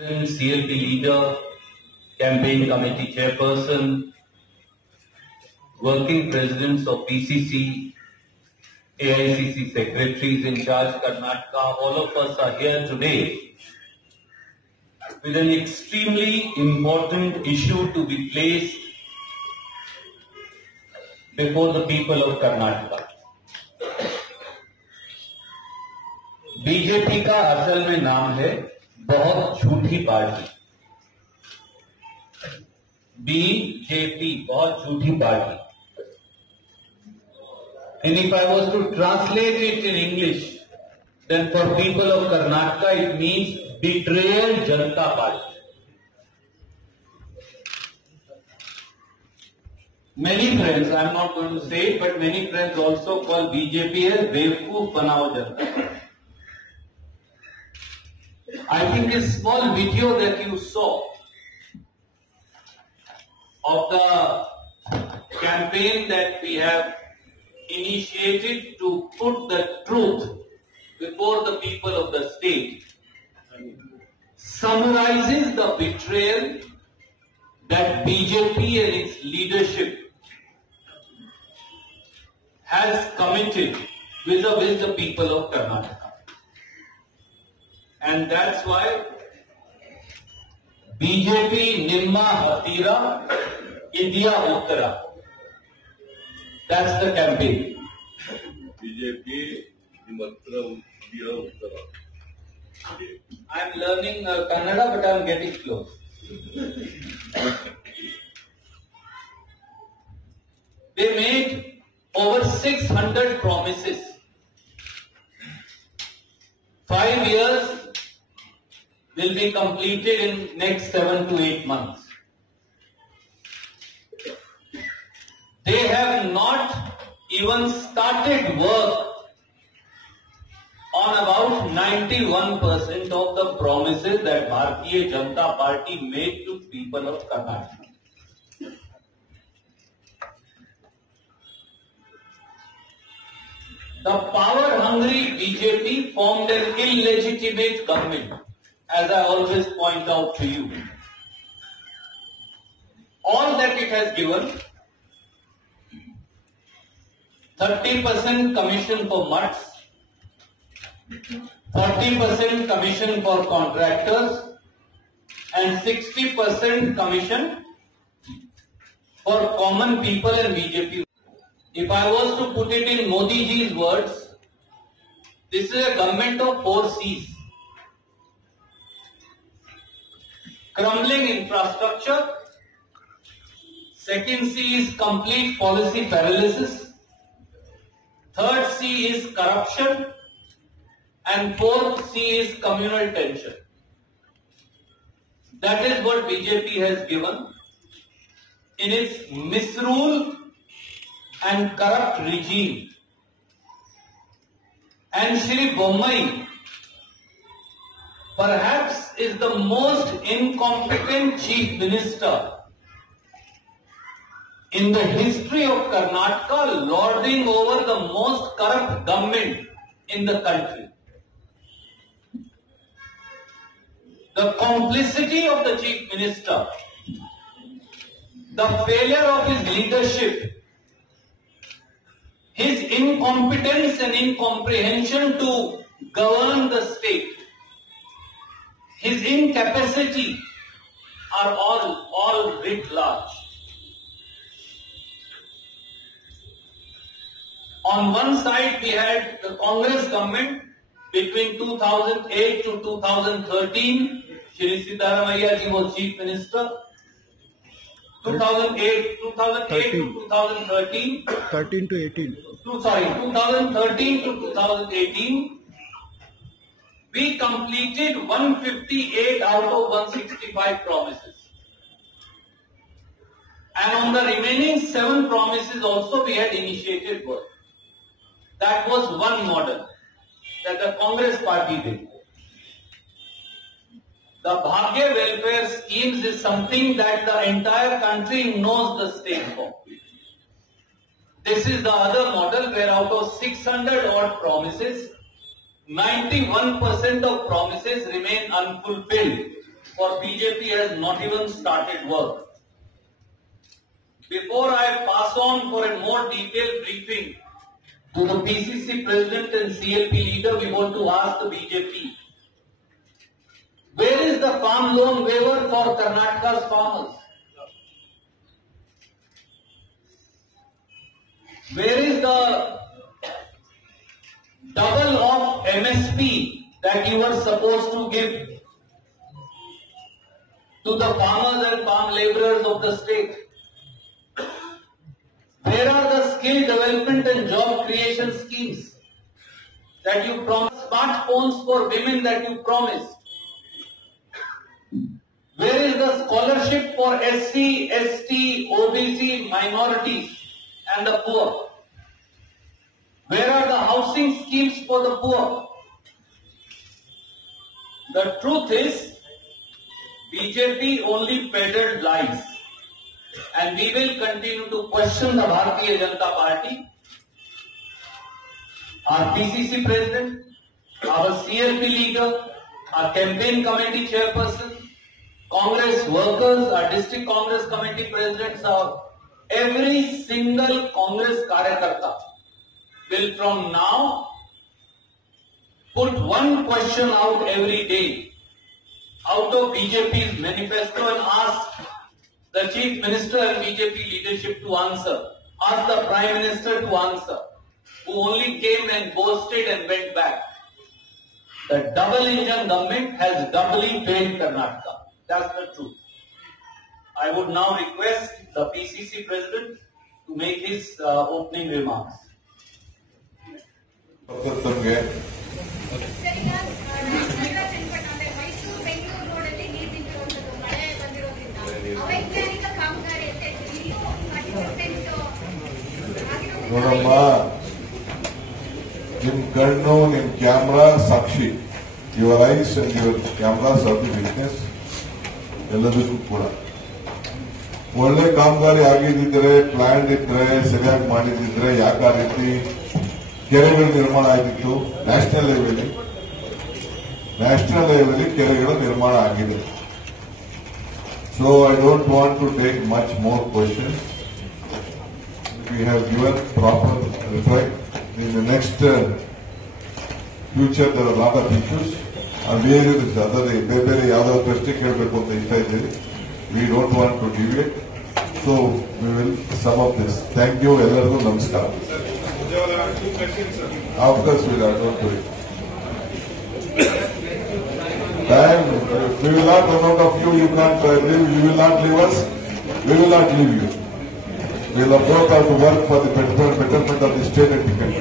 CLP leader, campaign committee chairperson, working presidents of PCC, AICC secretaries in charge Karnataka, all of us are here today with an extremely important issue to be placed before the people of Karnataka. BJP का असल में नाम है बहुत झूठी party. BJP बहुत झूठी party. And if I was to translate it in English, then for people of Karnataka it means betrayal Janata Party. Many friends, I am not going to say it, but many friends also call BJP as Bevkoof Banao Janata Party. I think this small video that you saw of the campaign that we have initiated to put the truth before the people of the state summarizes the betrayal that BJP and its leadership has committed vis-a-vis the people of Karnataka. And that's why BJP Nimma Hatira, India Uttara. That's the campaign. BJP Nimatra India Uttara. I'm learning Kannada, but I'm getting close. They made over 600 promises. 5 years will be completed in next 7 to 8 months. They have not even started work on about 91% of the promises that Bharatiya Janata Party made to people of Karnataka. The power-hungry BJP formed an illegitimate government, as I always point out to you. All that it has given, 30% commission for mutts, 40% commission for contractors, and 60% commission for common people and BJP. If I was to put it in Modi ji's words, this is a government of 4 C's. Crumbling infrastructure. Second C is complete policy paralysis. Third C is corruption. And fourth C is communal tension. That is what BJP has given in its misrule and corrupt regime. And Shri Bommai perhaps is the most incompetent chief minister in the history of Karnataka, lording over the most corrupt government in the country. The complicity of the chief minister, the failure of his leadership, his incompetence and incomprehension to govern the state, his incapacity are all writ large. On one side we had the Congress government between 2008 to 2013. Shri Siddaramaiah ji was chief minister. 2008 to 2013. 13 to 18. 2013 to 2018. We completed 158 out of 165 promises. And on the remaining 7 promises also we had initiated work. That was one model that the Congress party did. The Bhagya welfare schemes is something that the entire country knows the state for. This is the other model where out of 600 odd promises, 91% of promises remain unfulfilled. for BJP has not even started work. Before I pass on for a more detailed briefing to the PCC President and CLP leader, we want to ask the BJP, where is the farm loan waiver for Karnataka's farmers? Where is the double of MSP that you were supposed to give to the farmers and farm laborers of the state? Where are the skill development and job creation schemes that you promised? Smartphones for women that you promised? Where is the scholarship for SC, ST, OBC, minorities and the poor? Where are the housing schemes for the poor? The truth is, BJP only peddled lies, and we will continue to question the Bharatiya Janata Party, our PCC President, our CLP leader, our campaign committee chairperson, Congress workers, our district Congress committee presidents, every single Congress Karyakarta will from now put one question out every day out of BJP's manifesto and ask the Chief Minister and BJP leadership to answer, ask the Prime Minister to answer, who only came and boasted and went back. The double engine government has doubly failed Karnataka. That's the truth. I would now request the PCC President to make his opening remarks. ತಮಗೆ ನೋಡಮ್ಮ, ನಿಮ್ ಕಣ್ಣು, ನಿಮ್ camera Sakshi. Your eyes and your cameras of the business ಎಲ್ಲದಕ್ಕೂ ಕೂಡ ಒಳ್ಳೆ ಕಾಮಗಾರಿ ಆಗಿದ್ದಿದ್ರೆ, plan ಇದ್ರೆ, ಸರಿಯಾಗಿ ಮಾಡಿದ್ರೆ ಯಾಕೆ ಆ ರೀತಿ ಕೆರೆಗಳ ನಿರ್ಮಾಣ ಆಗಿತ್ತು? ನ್ಯಾಷನಲ್ ಲೆವೆಲ್ ಕೆರೆಗಳ ನಿರ್ಮಾಣ ಆಗಿದೆ. So I don't want to take much more question. We have given proper reply. In the next future, there are a lot of issues. ಬೇರೆ ಯಾವ್ದಾದ್ರು ಪ್ರಶ್ನೆ ಕೇಳಬೇಕು ಅಂತ ಇಷ್ಟ ಇದ್ದೀವಿ. We don't want to deviate. So we will sum up this. Thank you. ಎಲ್ಲರಿಗೂ ನಮಸ್ಕಾರ. Of course we are. Don't worry. Time. We will not run out of you. You can't leave. You will not leave us. We will not leave you. We will both have to work for the betterment of the state and the country.